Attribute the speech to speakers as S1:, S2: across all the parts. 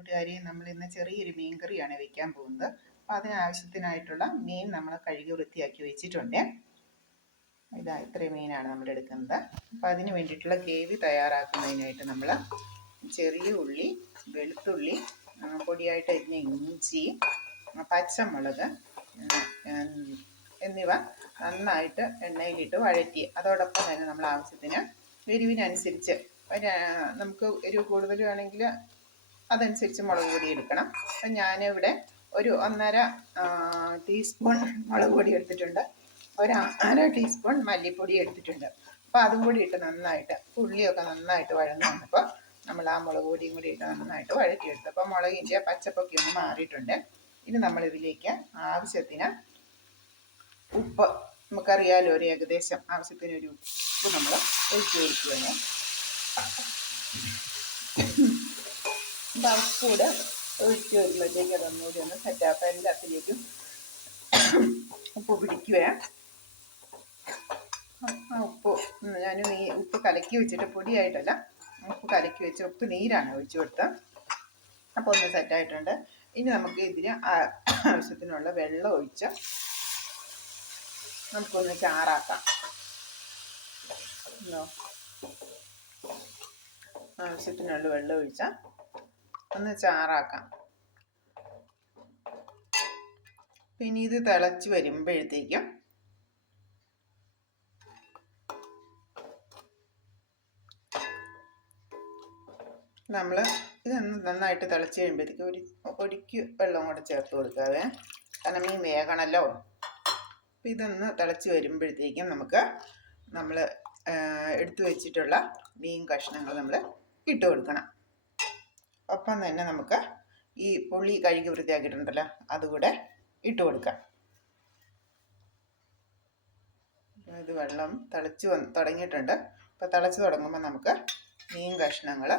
S1: കൂട്ടുകാരി നമ്മൾ ഇന്ന് ചെറിയൊരു മീൻ കറിയാണ് വെക്കാൻ പോകുന്നത്. അപ്പോൾ അതിനാവശ്യത്തിനായിട്ടുള്ള മീൻ നമ്മൾ കഴുകി വൃത്തിയാക്കി വെച്ചിട്ടുണ്ട്. ഇതാ ഇത്രയും മീനാണ് നമ്മൾ എടുക്കുന്നത്. അപ്പോൾ അതിന് വേണ്ടിയിട്ടുള്ള ഗ്രേവി തയ്യാറാക്കുന്നതിനായിട്ട് നമ്മൾ ചെറിയ ഉള്ളി വെളുത്തുള്ളി പൊടിയായിട്ട് അരിഞ്ഞ ഇഞ്ചി പച്ചമുളക് എന്നിവ നന്നായിട്ട് എണ്ണയിലിട്ട് വഴറ്റി. അതോടൊപ്പം തന്നെ നമ്മൾ ആവശ്യത്തിന് എരിവിനനുസരിച്ച് നമുക്ക് എരിവ് കൂടുതൽ വേണമെങ്കിൽ അതനുസരിച്ച് മുളക് പൊടി എടുക്കണം. അപ്പം ഞാനിവിടെ ഒരു ഒന്നര ടീസ്പൂൺ മുളക് പൊടി എടുത്തിട്ടുണ്ട്. ഒരു അര ടീസ്പൂൺ മല്ലിപ്പൊടി എടുത്തിട്ടുണ്ട്. അപ്പോൾ അതും കൂടി ഇട്ട് നന്നായിട്ട് ഉള്ളിയൊക്കെ നന്നായിട്ട് വഴന്നു വന്നപ്പോൾ നമ്മൾ ആ മുളക് പൊടിയും കൂടി ഇട്ട് നന്നായിട്ട് വഴറ്റിയെടുത്തു. അപ്പോൾ മുളകിന്റെ പച്ചപ്പൊക്കെ ഒന്ന് മാറിയിട്ടുണ്ട്. ഇനി നമ്മൾ ഇതിലേക്ക് ആവശ്യത്തിന് ഉപ്പ് നമുക്കറിയാലോ ഒരു ഏകദേശം ആവശ്യത്തിന് ഒരു ഉപ്പ് നമ്മൾ ഒഴിച്ചു കൊടുക്കുകയാണ്. അപ്പോൾ കൂടെ ഒഴിച്ച് വരുമ്പോഴത്തേക്ക് അതൊന്നുകൂടി ഒന്ന് സെറ്റാപ്പ് എല്ലാത്തിലേക്കും ഉപ്പ് പിടിക്കുക ആ ഉപ്പ്. ഞാൻ നീ ഉപ്പ് കലക്കി വെച്ചിട്ട് പൊടിയായിട്ടല്ല ഉപ്പ് കലക്കി വെച്ച് ഉപ്പ് നീരാണ് ഒഴിച്ചു കൊടുത്തത്. അപ്പോൾ ഒന്ന് സെറ്റായിട്ടുണ്ട് ഇനി നമുക്ക് ഇതിന് ആവശ്യത്തിനുള്ള വെള്ളം ഒഴിച്ച് നമുക്കൊന്ന് ചാറാക്കാം? ആവശ്യത്തിനുള്ള വെള്ളം ഒഴിച്ചാൽ ഒന്ന് ചാറാക്കാം. പിന്നെ ഇത് തിളച്ച് വരുമ്പോഴത്തേക്കും നമ്മൾ ഇത് നന്നായിട്ട് തിളച്ച് കഴിയുമ്പോഴത്തേക്കും ഒരു ഒരിക്കൽ വെള്ളം കൂടെ ചേർത്ത് കൊടുക്കാതെ കാരണം മീൻ വേകണമല്ലോ അപ്പം ഇതൊന്ന് തിളച്ച് വരുമ്പോഴത്തേക്കും നമുക്ക് നമ്മൾ എടുത്തു വെച്ചിട്ടുള്ള മീൻ കഷ്ണങ്ങൾ നമ്മൾ ഇട്ട് കൊടുക്കണം. ഒപ്പം തന്നെ നമുക്ക് ഈ പുളി കഴുകി വൃത്തിയാക്കിയിട്ടുണ്ടല്ലോ അതുകൂടെ ഇട്ട് കൊടുക്കാം. ഇത് വെള്ളം തിളച്ച് വന്ന് തുടങ്ങിയിട്ടുണ്ട്. അപ്പോൾ തിളച്ച് തുടങ്ങുമ്പോൾ നമുക്ക് മീൻ കഷ്ണങ്ങൾ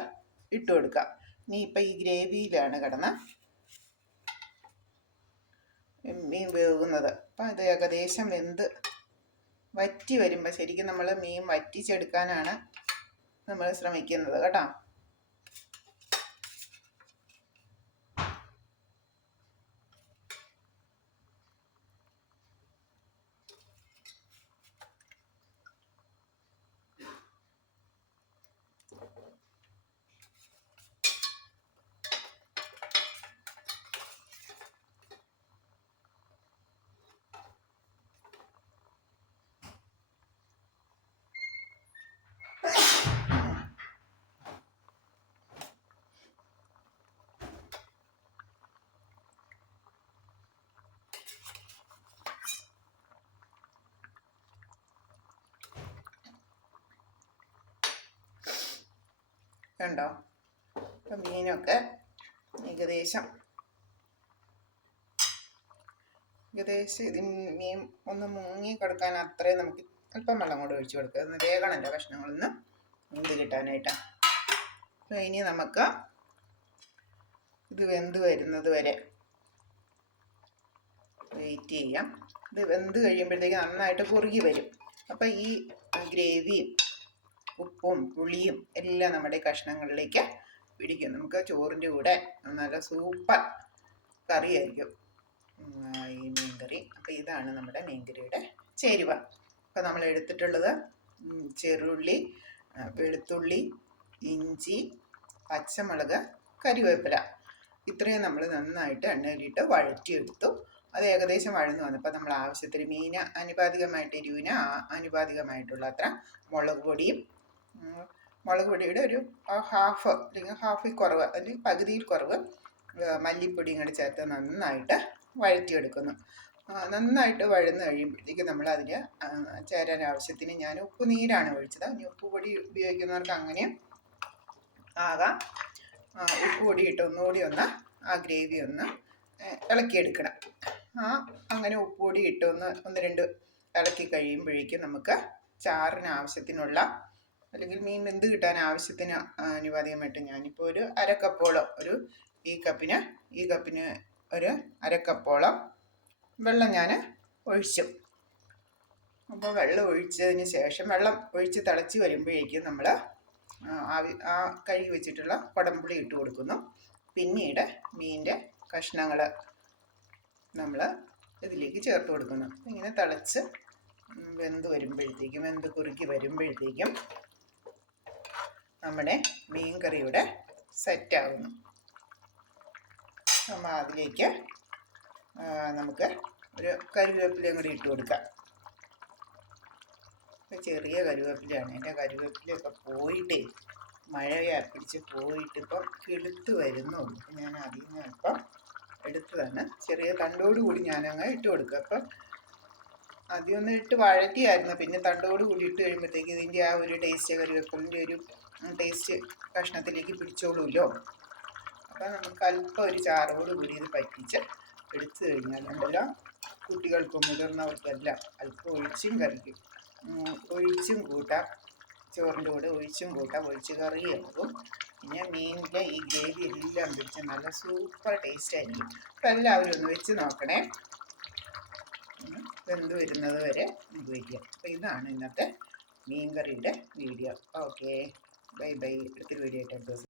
S1: ഇട്ട് കൊടുക്കാം. ഇനി ഇപ്പം ഈ ഗ്രേവിയിലാണ് കിടന്ന് മീൻ വേകുന്നത് അപ്പം ഇത് ഏകദേശം വെന്ത് വറ്റി വരുമ്പോൾ ശരിക്കും നമ്മൾ മീൻ വറ്റിച്ചെടുക്കാനാണ് നമ്മൾ ശ്രമിക്കുന്നത് കേട്ടോ. കണ്ടോ അപ്പം മീനൊക്കെ ഏകദേശം ഏകദേശം ഇത് മീൻ ഒന്ന് മുങ്ങി കൊടുക്കാൻ അത്രയും നമുക്ക് അല്പം വെള്ളം കൂടെ ഒഴിച്ചു കൊടുക്കുക. ഒന്ന് വേഗണമല്ലോ കഷ്ണങ്ങളൊന്ന് വെന്ത് കിട്ടാനായിട്ടാണ് അപ്പോൾ ഇനി നമുക്ക് ഇത് വെന്ത് വരുന്നത് വരെ വെയിറ്റ് ചെയ്യാം. ഇത് വെന്ത് കഴിയുമ്പോഴത്തേക്ക് നന്നായിട്ട് കുറുകി വരും. അപ്പോൾ ഈ ഗ്രേവിയും ഉപ്പും പുളിയും എല്ലാം നമ്മുടെ കഷ്ണങ്ങളിലേക്ക് പിടിക്കും. നമുക്ക് ചോറിന്റെ കൂടെ നല്ല സൂപ്പർ കറിയായിരിക്കും ഈ മീൻകറി. അപ്പോൾ ഇതാണ് നമ്മുടെ മീൻകറിയുടെ ചേരുവ. അപ്പോൾ നമ്മൾ എടുത്തിട്ടുള്ളത് ചെറുള്ളി വെളുത്തുള്ളി ഇഞ്ചി പച്ചമുളക് കരിവേപ്പില. ഇത്രയും നമ്മൾ നന്നായിട്ട് എണ്ണയിലിട്ട് വഴറ്റിയെടുത്തു. അത് ഏകദേശം വഴന്നു വന്നപ്പോൾ നമ്മൾ ആവശ്യത്തിന് മീന് അനുപാതികമായിട്ട് എരിവിന് ആനുപാതികമായിട്ടുള്ള അത്ര മുളക് പൊടിയും മുളക് പൊടിയുടെ ഒരു ഹാഫ് അല്ലെങ്കിൽ ഹാഫിൽ കുറവ് അല്ലെങ്കിൽ പകുതിയിൽ കുറവ് മല്ലിപ്പൊടിയും കൂടി ചേർത്ത് നന്നായിട്ട് വഴറ്റിയെടുക്കുന്നു. നന്നായിട്ട് വഴന്ന് കഴിയുമ്പോഴത്തേക്ക് നമ്മൾ അതിൽ ചേരാൻ ആവശ്യത്തിന് ഞാൻ ഉപ്പ് നീരാണ് ഒഴിച്ചത്. ഇനി ഉപ്പ് പൊടി ഉപയോഗിക്കുന്നവർക്ക് അങ്ങനെ ആകാം. ഉപ്പ് പൊടി ഇട്ട് ഒന്നുകൂടി ഒന്ന് ആ ഗ്രേവി ഒന്ന് ഇളക്കിയെടുക്കണം. ആ അങ്ങനെ ഉപ്പ് പൊടി ഇട്ട് ഒന്ന് ഒന്ന് രണ്ട് ഇളക്കി കഴിയുമ്പോഴേക്കും നമുക്ക് ചാറിന് ആവശ്യത്തിനുള്ള അല്ലെങ്കിൽ മീൻ വെന്ത് കിട്ടാൻ ആവശ്യത്തിന് അനുപാതികമായിട്ട് ഞാനിപ്പോൾ ഒരു അര കപ്പോളം ഒരു ഈ കപ്പിന് ഈ കപ്പിന് ഒരു അര കപ്പോളം വെള്ളം ഞാൻ ഒഴിച്ചു. അപ്പോൾ വെള്ളം ഒഴിച്ചതിന് ശേഷം വെള്ളം ഒഴിച്ച് തിളച്ച് വരുമ്പോഴേക്കും നമ്മൾ ആവി ആ കഴുകി വെച്ചിട്ടുള്ള കുടംപുളി ഇട്ട് കൊടുക്കുന്നു. പിന്നീട് മീനിന്റെ കഷ്ണങ്ങൾ നമ്മൾ ഇതിലേക്ക് ചേർത്ത് കൊടുക്കുന്നു. ഇങ്ങനെ തിളച്ച് വെന്ത് വരുമ്പോഴത്തേക്കും വെന്ത് കുറുക്കി വരുമ്പോഴത്തേക്കും നമ്മുടെ മീൻ കറി ഇവിടെ സെറ്റാകുന്നു നമ്മൾ അതിലേക്ക് നമുക്ക് ഒരു കരുവേപ്പിലയും കൂടി ഇട്ട് കൊടുക്കാം. ചെറിയ കരുവേപ്പിലയാണ്. എന്റെ കരുവേപ്പിലയൊക്കെ പോയിട്ടേ മഴയെ പിടിച്ച് പോയിട്ട് ഇപ്പം കിളുത്ത് വരുന്നുള്ളൂ ഞാൻ അതിൽ നിന്ന് ഇപ്പം എടുത്തതാണ്. ചെറിയ തണ്ടോട് കൂടി ഞാനങ്ങ് ഇട്ട് കൊടുക്കുക അപ്പം ആദ്യം ഒന്ന് ഇട്ട് വഴറ്റിയായിരുന്നു. പിന്നെ തണ്ടോട് കൂടി ഇട്ട് കഴിയുമ്പോഴത്തേക്ക് ഇതിന്റെ ആ ഒരു ടേസ്റ്റ് കറിവേപ്പിലിന്റെ ഒരു ടേസ്റ്റ് കഷ്ണത്തിലേക്ക് പിടിച്ചോളൂല്ലോ. അപ്പം നമുക്ക് അല്പം ഒരു ചാറോട് കൂടി ഇത് പറ്റിച്ച് എടുത്തു കഴിഞ്ഞാൽ ഉണ്ടല്ലോ കുട്ടികൾക്കും മുതിർന്നവർക്കെല്ലാം അല്പം ഒഴിച്ചും കറിക്കും. ഒഴിച്ചും കൂട്ടാം. ചോറിന്റെ കൂടെ ഒഴിച്ചും കൂട്ടാം. ഒഴിച്ച് കറിയാകും. പിന്നെ മീനിലെ ഈ ഗ്രേവി എല്ലാം പിടിച്ച് നല്ല സൂപ്പർ ടേസ്റ്റ് ആയിരിക്കും. അപ്പം എല്ലാവരും ഒന്ന് വെച്ച് നോക്കണേ. വെന്ത് വരുന്നത് വരെ വയ്ക്കാം അപ്പോൾ ഇതാണ് ഇന്നത്തെ മീൻ കറിയുടെ വീഡിയോ. ഓക്കെ. Bye bye. അടുത്തൊരു വീഡിയോ ആയിട്ട്